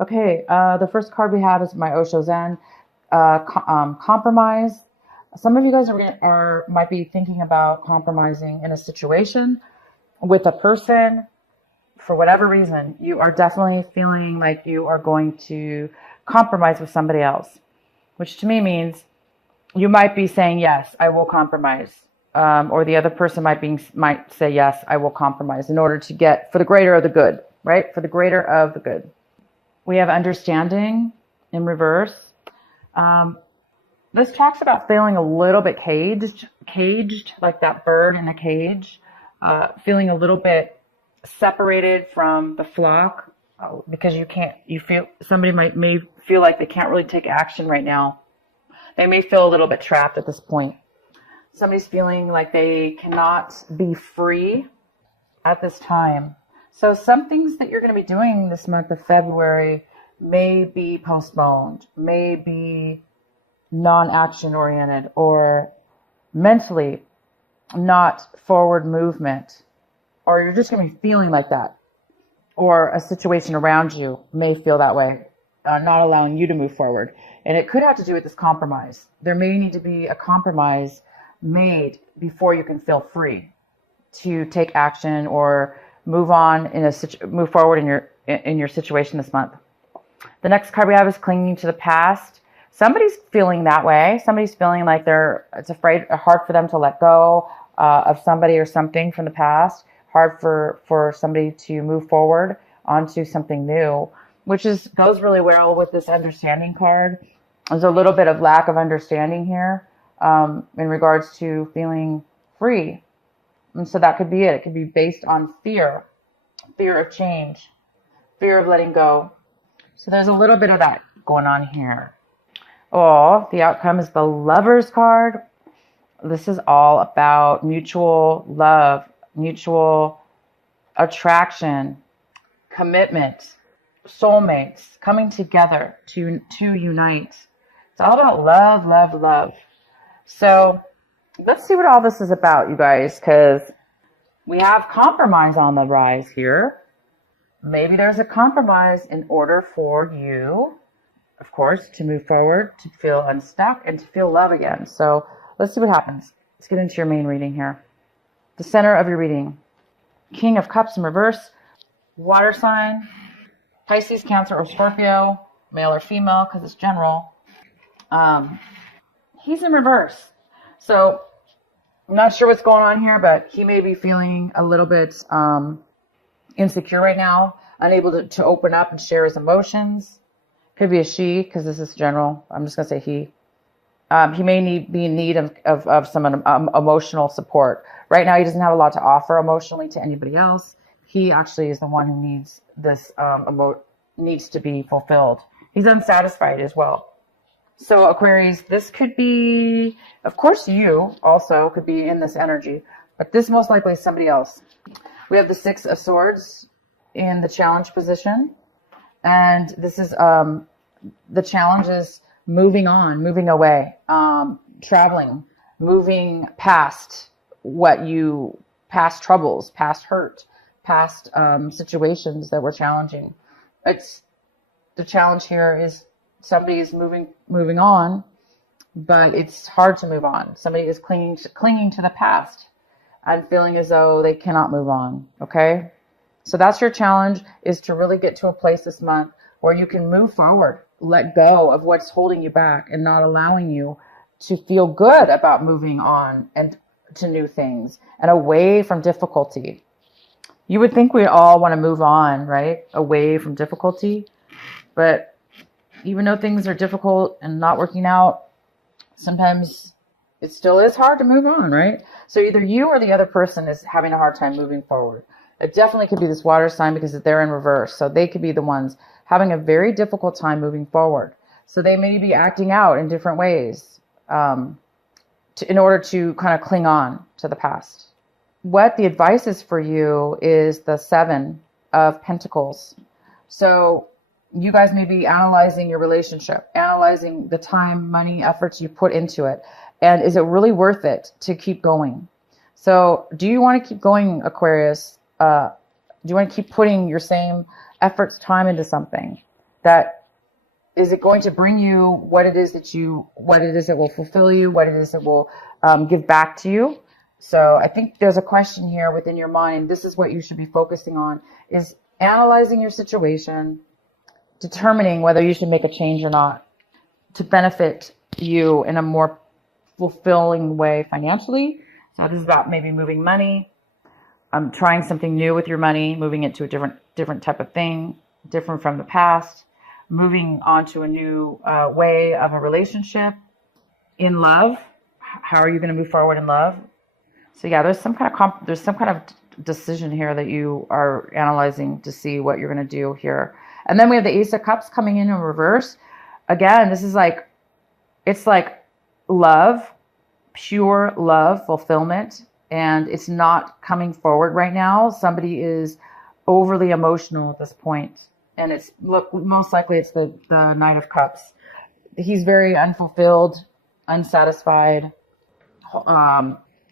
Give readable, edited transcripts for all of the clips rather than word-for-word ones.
Okay, the first card we have is my Osho Zen, compromise. Some of you guys might be thinking about compromising in a situation with a person. For whatever reason, you are definitely feeling like you are going to compromise with somebody else, which to me means you might be saying, yes, I will compromise. Or the other person might say, yes, I will compromise in order to get for the greater of the good, right? For the greater of the good. We have understanding in reverse. This talks about feeling a little bit caged, like that bird in a cage, feeling a little bit separated from the flock because somebody may feel like they can't really take action right now. They may feel a little bit trapped at this point. Somebody's feeling like they cannot be free at this time. So some things that you're going to be doing this month of February may be postponed, may be non-action oriented, or mentally not forward movement, or you're just going to be feeling like that, or a situation around you may feel that way, not allowing you to move forward. And it could have to do with this compromise. There may need to be a compromise made before you can feel free to take action or move forward in your situation this month. The next card we have is clinging to the past. Somebody's feeling that way. Somebody's feeling like it's hard for them to let go of somebody or something from the past. Hard for somebody to move forward onto something new, which goes really well with this understanding card. There's a little bit of lack of understanding here in regards to feeling free. And so that could be it. It could be based on fear of change, fear of letting go. So there's a little bit of that going on here. Oh, the outcome is the Lovers card. This is all about mutual love, mutual attraction, commitment, soulmates coming together to unite. It's all about love, love, love. So let's see what all this is about, you guys, because we have compromise on the rise here. Maybe there's a compromise in order for you, of course, to move forward, to feel unstuck, and to feel love again. So let's see what happens. Let's get into your main reading here. The center of your reading. King of Cups in reverse. Water sign. Pisces, Cancer, or Scorpio. Male or female, because it's general. He's in reverse. So I'm not sure what's going on here, but he may be feeling a little bit insecure right now, unable to open up and share his emotions. Could be a she, because this is general. I'm just going to say he. He may be in need of some emotional support. Right now, he doesn't have a lot to offer emotionally to anybody else. He actually is the one who needs this, needs to be fulfilled. He's unsatisfied as well. So Aquarius, this could be, of course, you also could be in this energy, but this most likely is somebody else. We have the Six of Swords in the challenge position. And this is, the challenge is moving on, moving away, traveling, moving past past troubles, past hurt, past situations that were challenging. The challenge here is somebody is moving on, but it's hard to move on. Somebody is clinging to the past and feeling as though they cannot move on. Okay? So that's your challenge, is to really get to a place this month where you can move forward, let go of what's holding you back and not allowing you to feel good about moving on and to new things and away from difficulty. You would think we all want to move on, right? Away from difficulty. But even though things are difficult and not working out, sometimes it still is hard to move on, right? So either you or the other person is having a hard time moving forward. It definitely could be this water sign because they're in reverse. So they could be the ones having a very difficult time moving forward. So they may be acting out in different ways in order to kind of cling on to the past. What the advice is for you is the Seven of Pentacles. So you guys may be analyzing your relationship, analyzing the time, money, efforts you put into it. And is it really worth it to keep going? So do you want to keep going, Aquarius? Do you want to keep putting your same efforts, time into something? that is it going to bring you what it is that will fulfill you, what it is that will give back to you. So I think there's a question here within your mind. This is what you should be focusing on, is analyzing your situation, determining whether you should make a change or not to benefit you in a more fulfilling way financially. So this is about maybe moving money, trying something new with your money, moving it to a different type of thing, different from the past, moving on to a new way of a relationship. In love, how are you going to move forward in love? So yeah, there's some kind of decision here that you are analyzing to see what you're going to do here. And then we have the Ace of Cups coming in reverse. Again, this is like, it's like love, pure love, fulfillment, and it's not coming forward right now. Somebody is overly emotional at this point, and it's most likely it's the Knight of Cups. He's very unfulfilled, unsatisfied,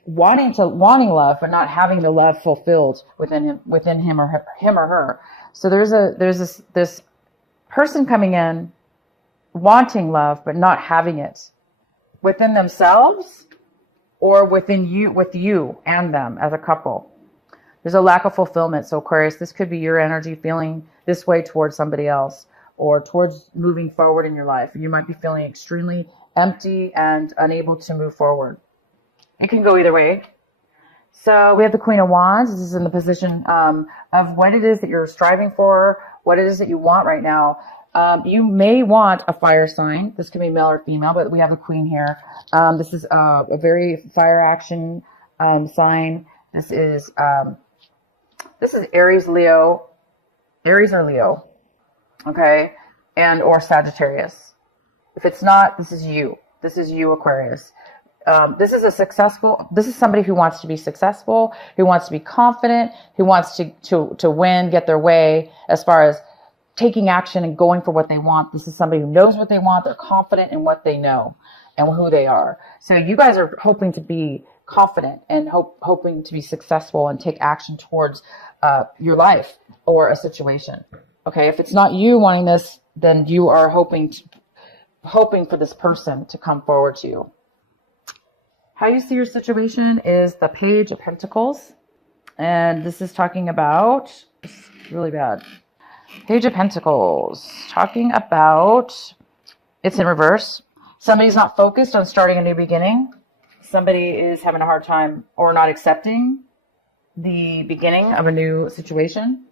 wanting love, but not having the love fulfilled within him or her. So there's this person coming in wanting love, but not having it within themselves or with you and them as a couple. There's a lack of fulfillment. So Aquarius, this could be your energy feeling this way towards somebody else or towards moving forward in your life. You might be feeling extremely empty and unable to move forward. It can go either way. So we have the Queen of Wands. This is in the position of what it is that you're striving for, what it is that you want right now. You may want a fire sign. This can be male or female, but we have the Queen here. This is a very fire action sign. This is Aries, Leo, Aries or Leo, okay, and or Sagittarius. If it's not, this is you. This is you, Aquarius. This is somebody who wants to be successful, who wants to be confident, who wants to win, get their way as far as taking action and going for what they want. This is somebody who knows what they want. They're confident in what they know and who they are. So you guys are hoping to be confident and hoping to be successful and take action towards your life or a situation. Okay, if it's not you wanting this, then you are hoping for this person to come forward to you. How you see your situation is the Page of Pentacles. And this is talking about, it's really bad. Page of Pentacles, talking about, it's in reverse. Somebody's not focused on starting a new beginning. Somebody is having a hard time or not accepting the beginning of a new situation.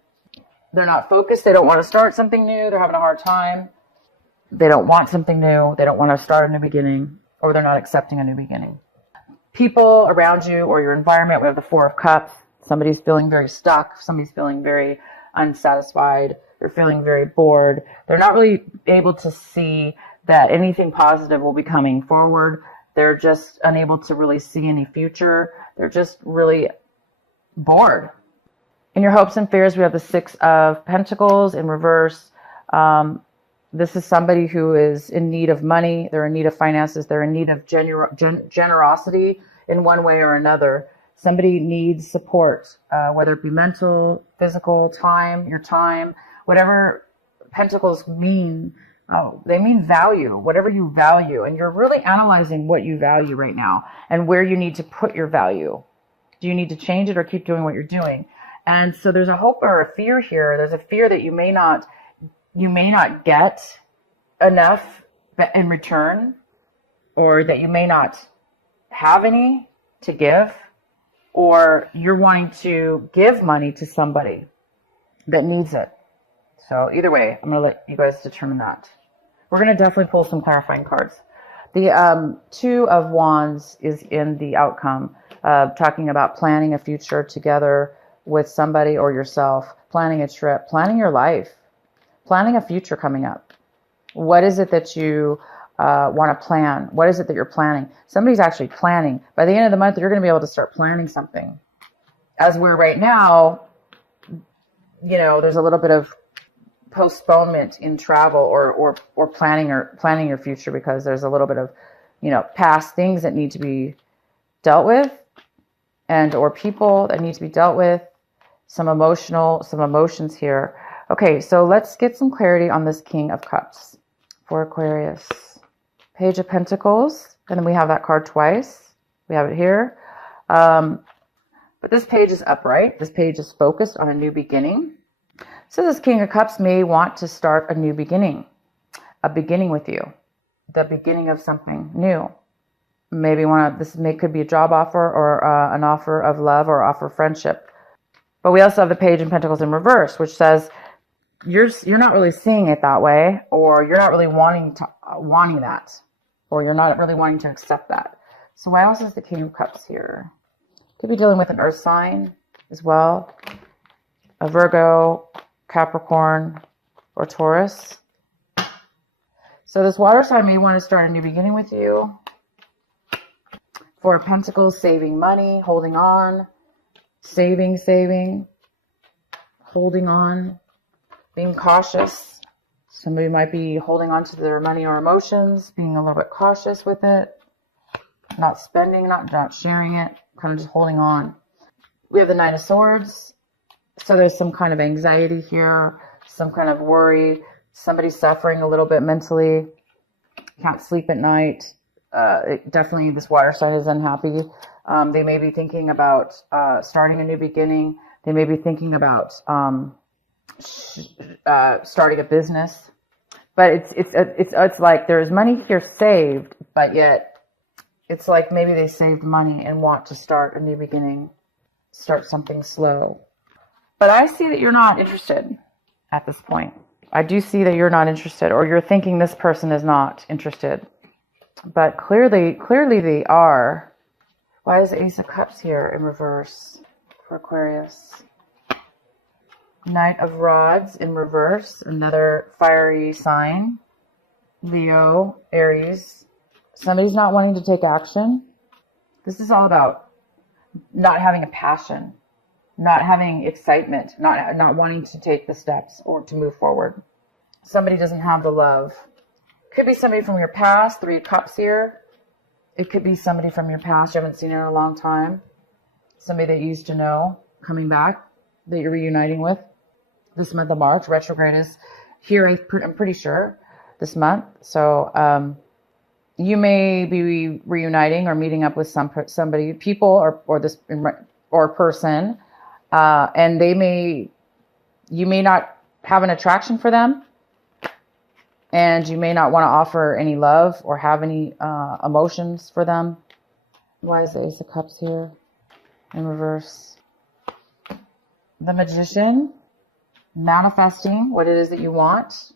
They're not focused. They don't want to start something new. They're having a hard time. They don't want something new. They don't want to start a new beginning, or they're not accepting a new beginning. People around you or your environment, we have the Four of Cups. Somebody's feeling very stuck. Somebody's feeling very unsatisfied. They're feeling very bored. They're not really able to see that anything positive will be coming forward. They're just unable to really see any future. They're just really bored. In your hopes and fears, we have the Six of Pentacles in reverse. This is somebody who is in need of money. They're in need of finances. They're in need of generosity in one way or another. Somebody needs support, whether it be mental, physical, time, your time, whatever Pentacles mean. Oh, they mean value, whatever you value. And you're really analyzing what you value right now and where you need to put your value. Do you need to change it or keep doing what you're doing? And so there's a hope or a fear here. There's a fear that you may not get enough in return, or that you may not have any to give, or you're wanting to give money to somebody that needs it. So either way, I'm going to let you guys determine that. We're going to definitely pull some clarifying cards. The Two of Wands is in the outcome, talking about planning a future together with somebody or yourself, planning a trip, planning your life, planning a future coming up. What is it that you want to plan? What is it that you're planning? Somebody's actually planning. By the end of the month, you're going to be able to start planning something. As we're right now, there's a little bit of postponement in travel or planning your future, because there's a little bit of, past things that need to be dealt with, and or people that need to be dealt with, some emotions here. Okay, so let's get some clarity on this King of Cups for Aquarius. Page of Pentacles, and then we have that card twice. We have it here. But this page is upright. This page is focused on a new beginning. So this King of Cups may want to start a new beginning, a beginning with you, the beginning of something new. Maybe could be a job offer or an offer of love or offer of friendship. But we also have the Page of Pentacles in reverse, which says you're not really seeing it that way, or you're not really wanting that, or you're not really wanting to accept that. So why else is the King of Cups here? Could be dealing with an earth sign as well, a Virgo, Capricorn, or Taurus. So this water sign may want to start a new beginning with you. Four of Pentacles, saving money, holding on, saving, holding on, being cautious. Somebody might be holding on to their money or emotions, being a little bit cautious with it, not spending, not sharing it, kind of just holding on. We have the Nine of Swords. So there's some kind of anxiety here, some kind of worry. Somebody's suffering a little bit mentally, can't sleep at night. Definitely this water sign is unhappy. They may be thinking about starting a new beginning. They may be thinking about starting a business. But it's like there's money here saved, but yet it's like maybe they saved money and want to start a new beginning, start something slow. But I see that you're not interested at this point. I do see that you're not interested, or you're thinking this person is not interested. But clearly they are. Why is the Ace of Cups here in reverse for Aquarius? Knight of Rods in reverse, another fiery sign. Leo, Aries. Somebody's not wanting to take action. This is all about not having a passion, not having excitement, not wanting to take the steps or to move forward. Somebody doesn't have the love. Could be somebody from your past, Three of Cups here. It could be somebody from your past you haven't seen in a long time. Somebody that you used to know coming back that you're reuniting with. This month of March, retrograde is here, I'm pretty sure, this month. So you may be reuniting or meeting up with somebody, people, or person, and you may not have an attraction for them. And you may not want to offer any love or have any emotions for them. Why is the Ace of Cups here in reverse? The Magician, manifesting what it is that you want.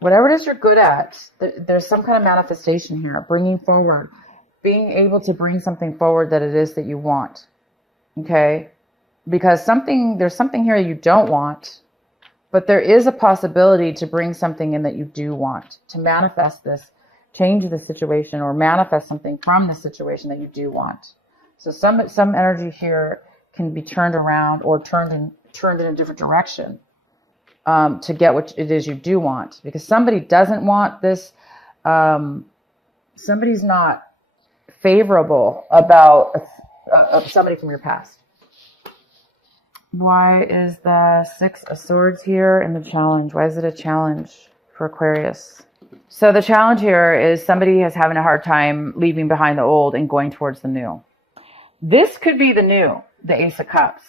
Whatever it is you're good at, there's some kind of manifestation here. Bringing forward. Being able to bring something forward that it is that you want. Okay? Because there's something here you don't want. But there is a possibility to bring something in that you do want, to manifest this, change the situation, or manifest something from the situation that you do want. So some energy here can be turned around or turned in a different direction to get what it is you do want. Because somebody doesn't want this, somebody's not favorable about somebody from your past. Why is the Six of Swords here in the challenge? Why is it a challenge for Aquarius? So the challenge here is somebody is having a hard time leaving behind the old and going towards the new. This could be the new, the Ace of Cups.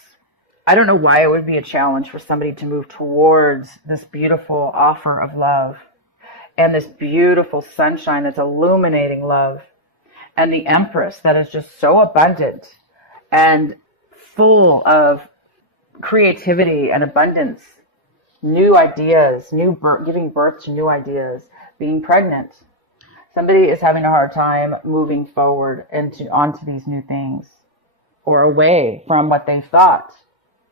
I don't know why it would be a challenge for somebody to move towards this beautiful offer of love and this beautiful sunshine that's illuminating love, and the Empress that is just so abundant and full of creativity and abundance, new ideas, giving birth to new ideas, being pregnant. Somebody is having a hard time moving forward onto these new things, or away from what they thought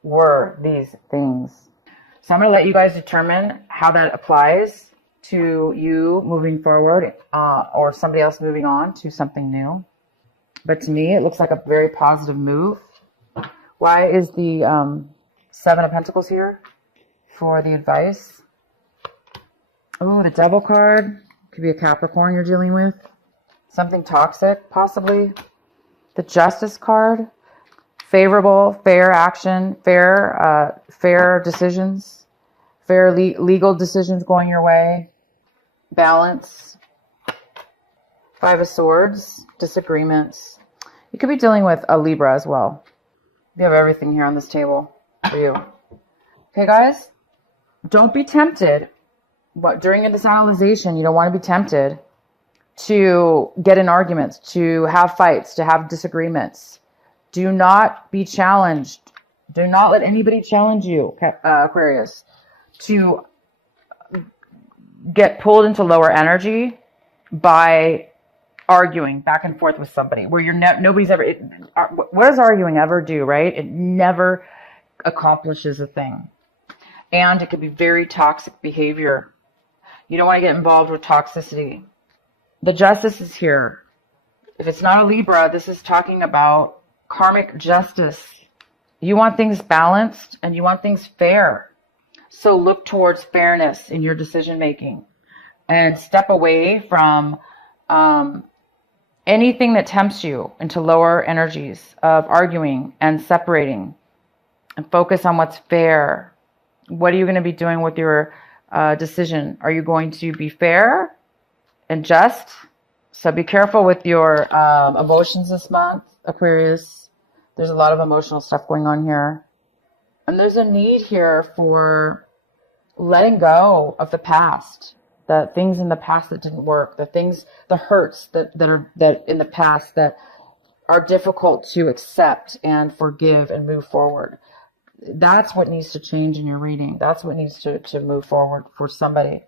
were these things. So I'm going to let you guys determine how that applies to you moving forward, or somebody else moving on to something new. But to me, it looks like a very positive move. Why is the Seven of Pentacles here for the advice? Oh, the Devil card. Could be a Capricorn you're dealing with. Something toxic, possibly. The Justice card. Favorable, fair action, fair decisions, fair legal decisions going your way. Balance. Five of Swords. Disagreements. You could be dealing with a Libra as well. You have everything here on this table for you. Okay, guys? Don't be tempted. But during this analyzation, you don't want to be tempted to get in arguments, to have fights, to have disagreements. Do not be challenged. Do not let anybody challenge you, Aquarius, to get pulled into lower energy by arguing back and forth with somebody where you're nobody's ever. What does arguing ever do, right? It never accomplishes a thing, and it could be very toxic behavior. You don't want to get involved with toxicity. The Justice is here. If it's not a Libra, this is talking about karmic justice. You want things balanced and you want things fair. So look towards fairness in your decision making and step away from anything that tempts you into lower energies of arguing and separating, and focus on what's fair. What are you going to be doing with your decision? Are you going to be fair and just? So be careful with your emotions this month, Aquarius. There's a lot of emotional stuff going on here. And there's a need here for letting go of the past. The things in the past that didn't work. The hurts that in the past that are difficult to accept and forgive and move forward. That's what needs to change in your reading. That's what needs to move forward for somebody.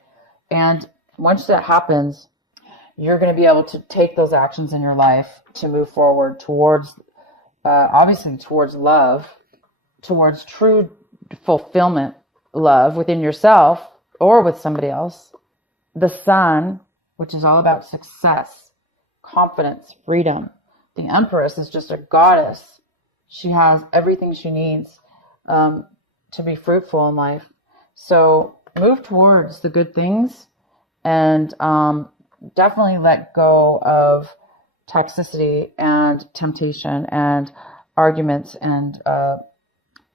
And once that happens, you're going to be able to take those actions in your life to move forward towards, obviously towards love, towards true fulfillment, love within yourself or with somebody else. The Sun, which is all about success, confidence, freedom. The Empress is just a goddess. She has everything she needs to be fruitful in life. So move towards the good things and definitely let go of toxicity and temptation and arguments and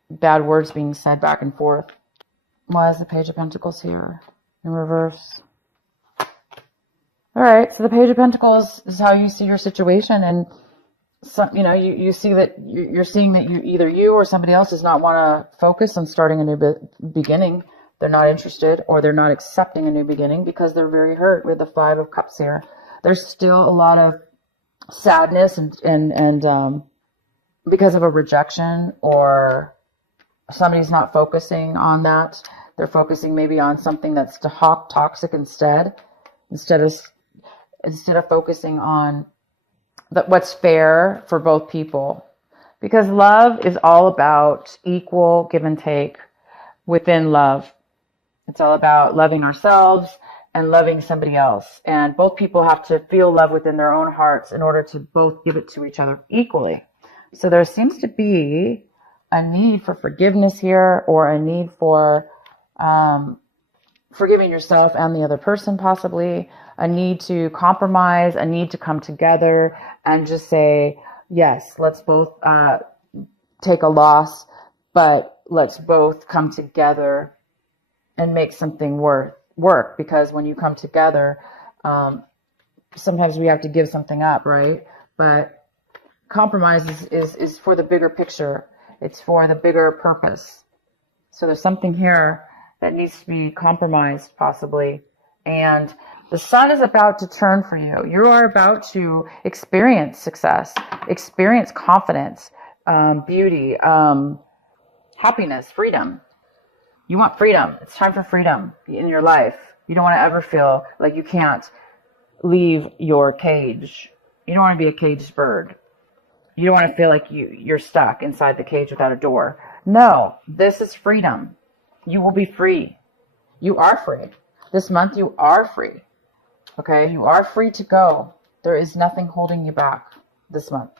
bad words being said back and forth. Why is the Page of Pentacles here in reverse? All right, so the Page of Pentacles is how you see your situation, and some, you see that you're seeing that either you or somebody else does not want to focus on starting a new beginning. They're not interested, or they're not accepting a new beginning because they're very hurt with the Five of Cups here. There's still a lot of sadness and because of a rejection, or somebody's not focusing on that. They're focusing maybe on something that's toxic instead of focusing on what's fair for both people. Because love is all about equal give and take within love. It's all about loving ourselves and loving somebody else. And both people have to feel love within their own hearts in order to both give it to each other equally. So there seems to be a need for forgiveness here, or a need for forgiving yourself and the other person possibly, a need to compromise, a need to come together and just say, yes, let's both take a loss, but let's both come together and make something work. Because when you come together, sometimes we have to give something up, right? But compromise is for the bigger picture. It's for the bigger purpose. So there's something here that needs to be compromised, possibly. And the Sun is about to turn for you. You are about to experience success, experience confidence, beauty, happiness, freedom. You want freedom. It's time for freedom in your life. You don't want to ever feel like you can't leave your cage. You don't want to be a caged bird. You don't want to feel like you're stuck inside the cage without a door. No, this is freedom. You will be free. You are free. This month you are free. Okay? You are free to go. There is nothing holding you back this month.